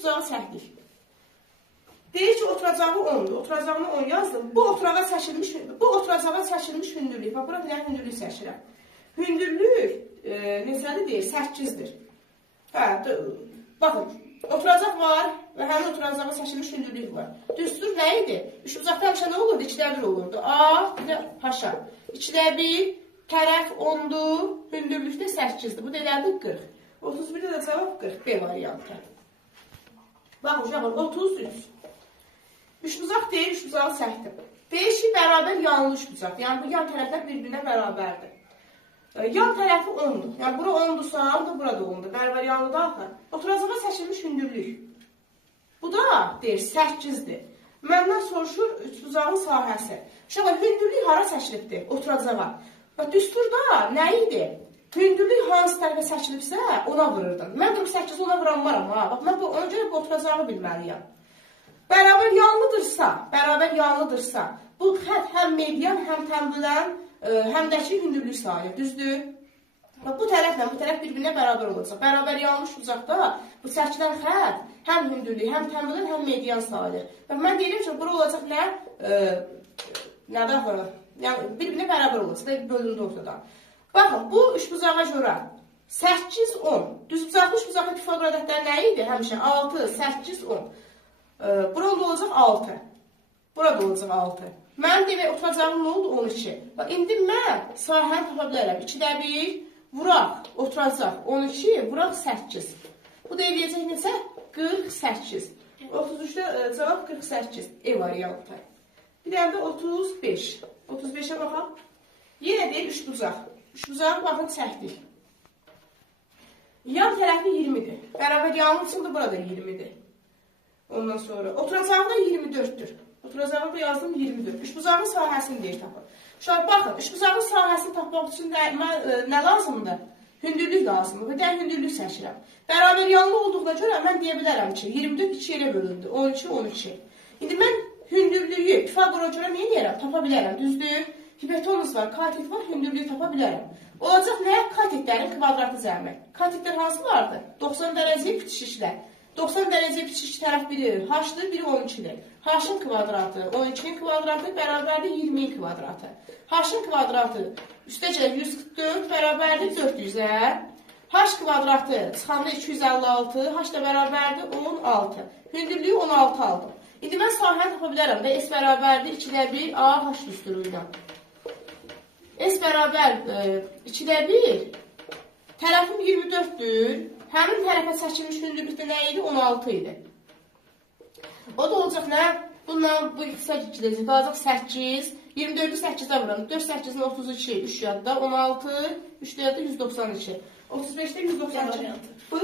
bucağı çəkdik. Deyir ki, oturacağı 10'dur. Oturacağını 10 yazdım. Bu oturacağa çəkilmiş hündürlük. Bax, bura bir dənə hündürlük çəkirəm. Hündürlük neçədir deyir? 8-dir. Hə, baxın, oturacaq var və həmin oturacağa çəkilmiş hündürlük var. Düstur nə idi? Üçbucaqda həmişə nə olurdu? 2'də 1 olurdu. A, bir də haşa. 2'də 1, tərəf 10'dur, hündürlükdə 8'dir. Bu da elədir 40. 31'də də cavab 40. B variantı. Baxın, uşaqlar, 33. Üçbucaq deyil, üçbucağı çəkdim. Deyir ki, bərabər yanlı üçbucaq. Yəni, bu yan tərəflər bir-birinə bərabərdir. Yan tərəfi 10'dur. Yəni, bura 10'dursa, burada 10'dur. Bərabər yanlıda axı. Oturacağa çəkilmiş hündürlük. Bu da, deyir, 8'dir. Məndən soruşur, üçbucağın sahəsi. Uşaqlar, hündürlük hara çəkilibdir? Oturacağa. Düsturda nə idi? Hündürlük hansı tərəfə çəkilibsə, ona vururdum. Mən də bu 8'i ona vuranmaram, ha. Bax, mən ona görə bu oturacağı bilməliyəm. Bərabər yanlıdırsa, bu xət həm median, həm tənbülən, həm də ki, hündürlük sayılır, düzdür? Bu tərəflə bu tərəf bir-birinə bərabər olacaq. Bərabər yanlış bucaqda bu çəkilən xət həm hündürlük, həm tənbülən, həm median sayılır. Mən deyirəm ki, bura olacaq nə? Nədə? Yəni, bir-birinə bərabər olacaq, bölündü ortadan. Baxın, bu üçbucağa görə 8, 10. Düzbucaqlı üçbucaqlı Pifaqor ədədləri nə idi? Həmişə 6, 8, 10. Burada olacaq 6. Burada olacaq 6. Mənim demək oturacağım nə oldu? 12. İndi mən sahəni tapa bilərəm. 2'də 1, vuraq, oturacaq. 12, vuraq 8. Bu da eləyəcək neçə? 48. 33'də cavab 48. E variantı. Bir dənə də 35. 35'ə baxaq. Yenə deyil üçbucaq. Üçbucağı baxın çəkdik. Yan tərəfi 20'dir. Bərabər yanı üçün də burada 20'dir. Ondan sonra oturacağı da 24'dür. Oturacağı da yazdım 24. Üçbucağın sahəsini deyir tapın. Şöyle baxın, üçbucağın sahəsini tapmaq üçün nə lazımdır? Hündürlük lazımdır. Bir də hündürlük çəkirəm. Bərabər yanlı olduğuna görə mən deyə bilərəm ki, 24 2 yerə bölündü. 12, 12. İndi mən hündürlüyü Pifaqora görə nə edirəm? Tapa bilərəm. Düzdür? Hipotenuz var, katet var, hündürlüyü tapa bilərəm. Olacaq nə? Katetlərin kvadratı cəmi. Katetlər hansılardır? 90 dərəcəyə bitişiklər. 90 dərəcəyə bitişik tərəf biri H-dır, biri 12'dir. H-ın kvadratı, 12'nin kvadratı bərabərdir 20'nin kvadratı. H-ın kvadratı üstəcə 144 bərabərdir 400'ə. H kvadratı çıxanda 256, H da bərabərdir 16. Hündürlüyü 16 aldım. İndi mən sahəni tapa bilərəm və S bərabərdir 2'də 1 A H düsturu ilə. S bərabər 2'də 1 tərəfim 24'dür. Həmin tərəfə çəkilmiş hündürlükdə nə idi? 16 idi. O da olacaq nə? Bundan bu ikisi gidəcək. Qalacaq 8. 24'ü 8'də vuram. 4 8'in 32. 3 yadda. 16. 3 yadda 192. 35'də 192. Bu?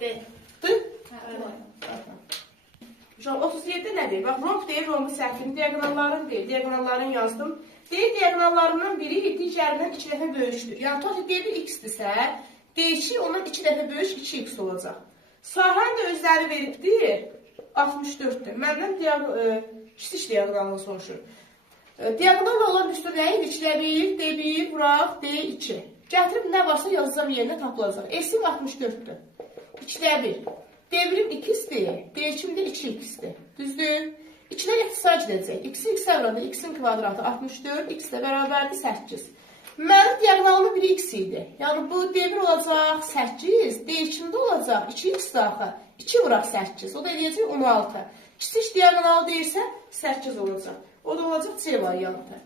D. D? 37'də nədir? Bax, romb deyir, rombu səhvini. Diagonalların deyir. Diagonalların yazdım. Deyir, diagonallarından biri digərindən 2 dəfə böyükdür. Yəni, total deyir, x-dirsə, D2 ondan 2 dəfə böyük 2x olacaq. Sahəni də özləri veribdir 64'dür. Məndən kiçik diagonalını soruşur. Diagonal olan üstü nə idi? 2'də 1, D1, vuraq, D2. Gətirib nə varsa yazacaq yerinə tapılacaq. S-im 64'dür. 2'də 1. D1'im 2'dir, D2'im də 2x-dir. Düzdür? 2'dən ixtisar edəcək. X-i x-ə vuranda x-in kvadratı 64, x də bərabərdir 8. Mənim diagonalımın biri x idi. Yəni bu D1 olacaq 8, D2'də olacaq 2x daxı. 2 vuraq 8, o da eləyəcək 16. Kiçik diagonal deyirsə 8 olacaq. O da olacaq C variantı.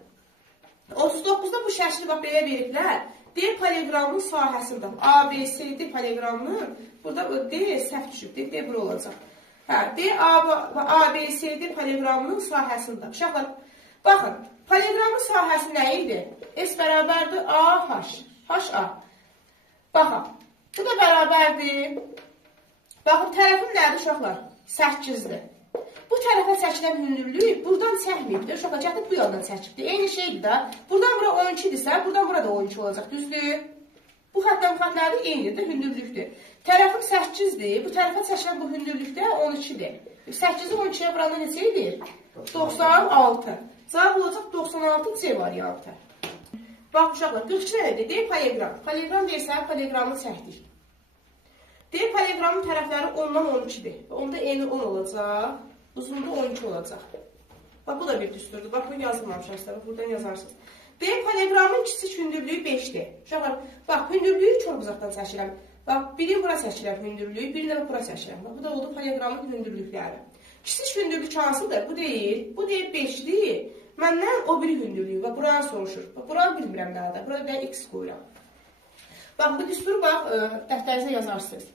39'da bu şəkli bax belə veriblər. D poliqramının sahəsində. ABCD poliqramının burada D səhv düşüb. D1 olacaq. Hə, D ABCD poliqramının sahəsində. Uşaqlar, baxın. Poliqramın sahəsi nə idi? S bərabərdir AH. HA. Baxın. Bu da bərabərdir. Baxın, tərəfim nədir uşaqlar? 8'dir. Bu tərəfə çəkilən hündürlük buradan çəkməyibdir. Uşaqlar, gətirib bu yandan çəkibdir. Eyni şeydir da. Buradan bura 12'dirsə, buradan bura da 12 olacaq. Düzdür? Bu xətdən xətlərdir, eynidir, hündürlükdür. Tərəfim 8'dir. Bu tərəfə çəkilən bu hündürlükdə 12'dir. 8'i 12'yə vuranda neçə edir? 96. Cavab olacaq 96 C variantı. Bax uşaqlar, 42 nədir? Deyir poliqram. Poliqram deyirsən, poliqramı çəkdik. Deyir, paralleqramın tərəfləri 10-dan 12-dir. Onda eni 10 olacaq, uzunluğu 12 olacaq. Bax, bu da bir düsturdur. Bax, bunu yazılmamışlar sizə. Buradan yazarsınız. Deyir, paralleqramın kiçik hündürlüyü 5-dir. Uşaqlar, bax, hündürlüyü çox uzaqdan çəkirəm. Bax, biri bura çəkirəm hündürlüyü, biri də bura çəkirəm. Bax, bu da oldu paralleqramın hündürlükləri. Kiçik hündürlük hansıdır? Bu deyil. Bu deyil 5-dir. Məndən o biri hündürlüyü. Bax, buranı soruşur. Bax, buranı bilmirəm nədir. Burada da x qoyuram. Bax, bu düsturu bax, dəftərinizə yazarsınız.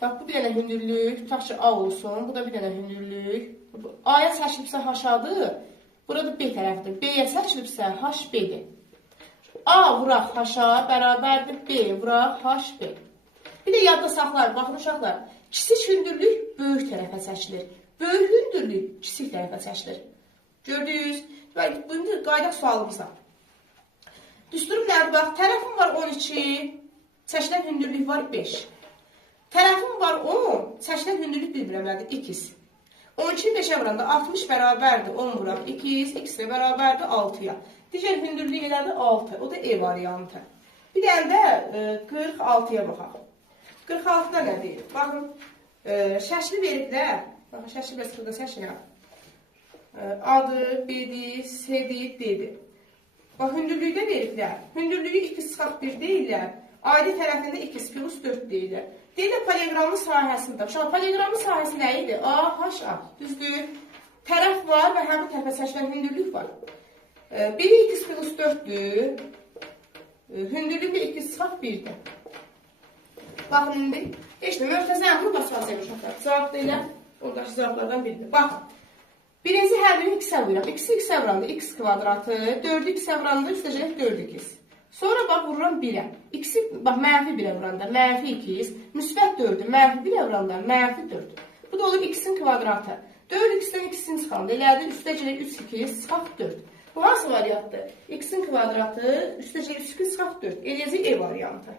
Bax, bu bir dənə hündürlük. Tutaq ki, A olsun. Bu da bir dənə hündürlük. A-ya çəkilibsə H-adır. Burada B tərəfdir. B-yə çəkilibsə H-B-dir. A vuraq H-a bərabərdir B vuraq H-B. Bir də yadda saxlayın. Baxın, uşaqlar. Kiçik hündürlük böyük tərəfə çəkilir. Böyük hündürlük kiçik tərəfə çəkilir. Gördünüz? Bunu qayda sualımızda. Düsturum nədir? Bax, tərəfim var 12, çəkilən hündürlük var 5. Tərəfim var 10, çəkilən hündürlük bilmirəm, x. 12-ni 5-ə vuranda 60 bərabərdir 10 vuraq 2x, x ilə bərabərdir 6-ya. Digər hündürlük elədir 6, o da E variantı. Bir dənə də 46-ya baxaq. 46-da nə deyir? Baxın, şəkli veriblər. Baxın, şəkli bəs burada şəklinə. A-dır, B-dir, C-dir, D-dir. Bax, hündürlükdə veriblər. Hündürlüyü 2 çıxaq 1 deyirlər. Ayrı tərəfində 2 plus 4 deyirlər. Deyirlər, paralleqramın sahəsində. Paralleqramın sahəsi nə idi? A, H, A. Düzdür. Tərəf var və həmin tərəfə çəkilən hündürlük var. Biri 2 plus 4-dür. Hündürlüyü 2 çıxaq 1-dir. Baxın, indi. İşte, möhtəzəm bunu basmasayım uşaqlar. Cavab da elə, oradakı cavablardan biridir. Baxın. Birinci həllini x-ə vururam. X-i x-ə vuranda x kvadratı, 4-ü x-ə vuranda üstəcək 4x. Sonra bax, vururam 1-ə. X-i, bax, mənfi 1-ə vuranda mənfi 2x, müsbət 4-ü mənfi 1-ə vuranda mənfi 4. Bu da olur x-in kvadratı. 4x-dən x-in çıxanda elədi, üstəcək 3x çıxaq 4. Bu hansı variantdır? X-in kvadratı, üstəcək 3x çıxaq 4. Eləyəcək E variantı.